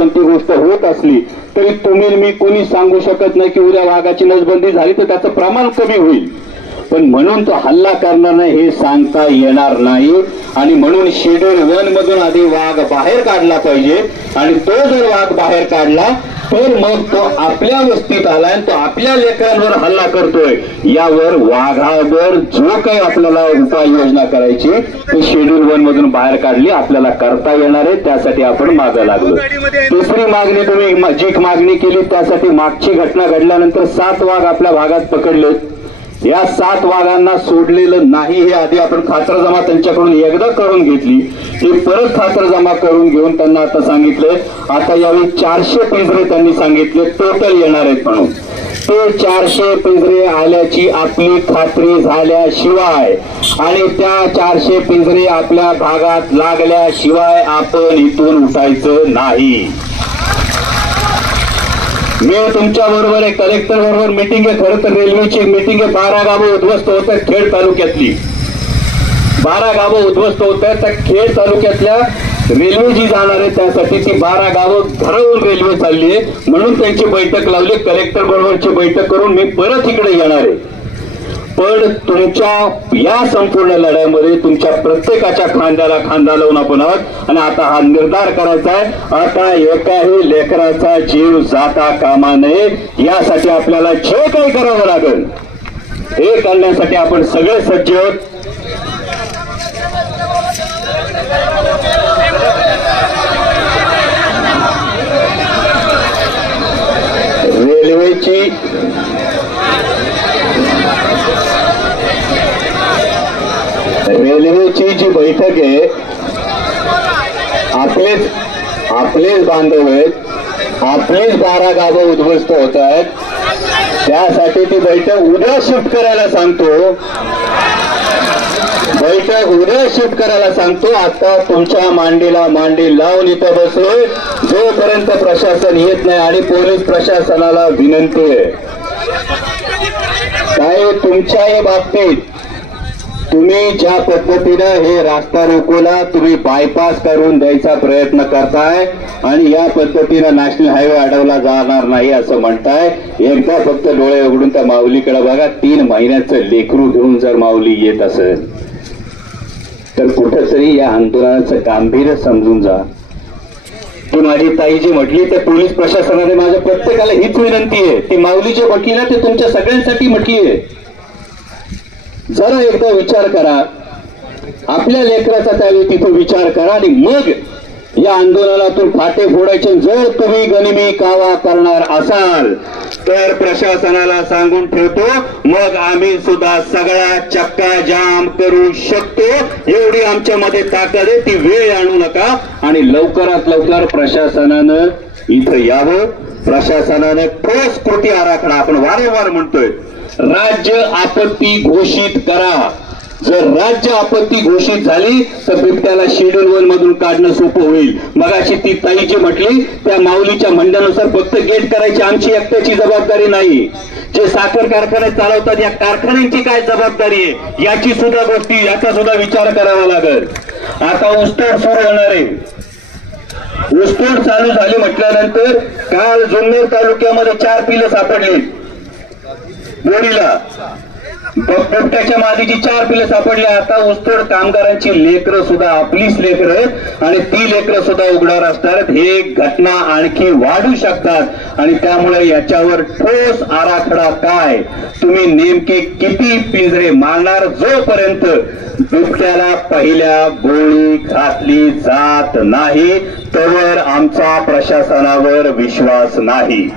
कोणती गोष्ट होत असली तरी तुम्ही मी कोणी सांगू शकत नाही की उद्या वाघाची नसबंदी झाली तर त्याचं प्रमाण कमी होईल, पण म्हणून तो हल्ला करणार नाही हे सांगता येणार नाही. आणि म्हणून शेड्यूल 1 मधून आधी वाघ बाहेर काढला पाहिजे आणि तो जर वाघ बाहेर काढला तर मग तो आपल्या वस्तीत आलाय, तो आपल्या लेकरांवर हल्ला करतोय. यावर वाघावर जो काही आपल्याला उपाययोजना करायची ती शेड्यूल 1 मधून बाहेर काढली आपल्याला करता येणार आहे. त्यासाठी आपण मागे लागलो. दुसरी मागणी तुम्ही जी मागणी केली त्यासाठी मागची घटना घडल्यानंतर 7 वाघ आपल्या भागात पकडले. या 7 वाघांना सोडलेलं नाही हे आधी आपण खातरजमा त्यांच्याकडून एकदा करून घेतली. ही परत खातरजमा करून घेऊन त्यांना आता सांगितले आता यावेळी 400 पिंजरे त्यांनी सांगितले टोटल येणार आहेत म्हणून. ते 400 पिंजरे आल्याची आपली खात्री झाल्याशिवाय आणि त्या 400 पिंजरे आपल्या भागात लागल्याशिवाय आपण इथून उठायचं नाही. मी तुमच्या बरोबर आहे, कलेक्टर बरोबर मीटिंग आहे. खरं तर रेल्वेची मीटिंग आहे. 12 गावं उद्ध्वस्त होत आहेत खेड तालुक्यातली. 12 गावं उद्ध्वस्त होत आहेत. त्या खेड तालुक्यातल्या रेल्वे जी जाणार आहे त्यासाठी ती 12 गावं घरावरून रेल्वे चालली आहे म्हणून त्यांची बैठक लावली. कलेक्टर बरोबरची बैठक करून मी परत इकडे येणार आहे. पण तुमच्या या संपूर्ण लढ्यामध्ये तुमच्या प्रत्येकाच्या खांद्याला खांदा लावून आपण आहोत आणि आता हा निर्धार करायचा आहे. आता एकाही लेकराचा जीव जाता कामा नये यासाठी आपल्याला जे काही करावं लागेल हे करण्यासाठी आपण सगळे सज्ज आहोत. रेल्वेची जी बैठक आहे आपलेच बांधव आहेत, आपलेच 12 गावं उद्ध्वस्त होत आहेत. त्यासाठी ती बैठक उद्या शिफ्ट करायला सांगतो. आता तुमच्या मांडीला मांडी लावून इथं बसलोय जोपर्यंत प्रशासन येत नाही. आणि पोलीस प्रशासनाला विनंती आहे काय तुमच्याही बाबतीत तुम्ही ज्या पद्धतीनं हे रास्ता रोकोला तुम्ही बायपास करून द्यायचा प्रयत्न करताय आणि या पद्धतीनं नॅशनल हायवे अडवला जाणार नाही असं म्हणताय. एकदा फक्त डोळे उघडून त्या माऊलीकडे बघा. 3 महिन्याचं लेकरू घेऊन जर माऊली येत असेल तर कुठंतरी या आंदोलनाचं गांभीर्य समजून जा. ती माझी ताई जी म्हटली ते पोलीस प्रशासनाने माझ्या प्रत्येकाला हीच विनंती आहे. ती माऊली जे म्हटली ना ते तुमच्या सगळ्यांसाठी म्हटली आहे. जरा एकदा विचार करा. आपल्या लेकराचा त्यावेळी तिथे विचार करा आणि मग या आंदोलनातून फाटे फोडायचे. जर तुम्ही गनिमी कावा करणार असाल तर प्रशासनाला सांगून ठेवतो मग आम्ही सुद्धा सगळा चक्का जाम करू शकतो. एवढी आमच्यामध्ये ताकद आहे. ती वेळ आणू नका आणि लवकरात लवकर प्रशासनानं इथं यावं. प्रशासनाने ठोस कृती आराखडा आपण वारंवार म्हणतोय राज्य आपत्ती घोषित करा. जर राज्य आपत्ती घोषित झाली तर बिबट्याला शेड्यूल 1 मधून काढणं सोपं होईल. मगाशी ती ताई जी म्हटली त्या माऊलीच्या म्हणण्यानुसार फक्त गेट करायची आमची एकट्याची जबाबदारी नाही. जे साखर कारखाने चालवतात या कारखान्यांची काय जबाबदारी आहे याची सुद्धा गोष्टी याचा सुद्धा विचार करावा लागेल. आता ऊसतोड सुरू होणार आहे. ऊसतोड चालू झाली म्हटल्यानंतर काल जुन्नर तालुक्यामध्ये 4 पिलं सापडली. बोरीला बिबट्याच्या मादीची 4 पिलं सापडली. आता ऊसतोड कामगारांची लेकरं सुद्धा आपलीच लेकरं आहेत आणि ती लेकरं सुद्धा उघड्यावर असतात. हे घटना आणखी वाढू शकतात आणि त्यामुळे याच्यावर ठोस आराखडा काय तुम्ही नेमके किती पिंजरे मारणार जोपर्यंत बिबट्याला पहिल्या गोळी घातली जात नाही तोवर आमचा प्रशासनावर विश्वास नाही.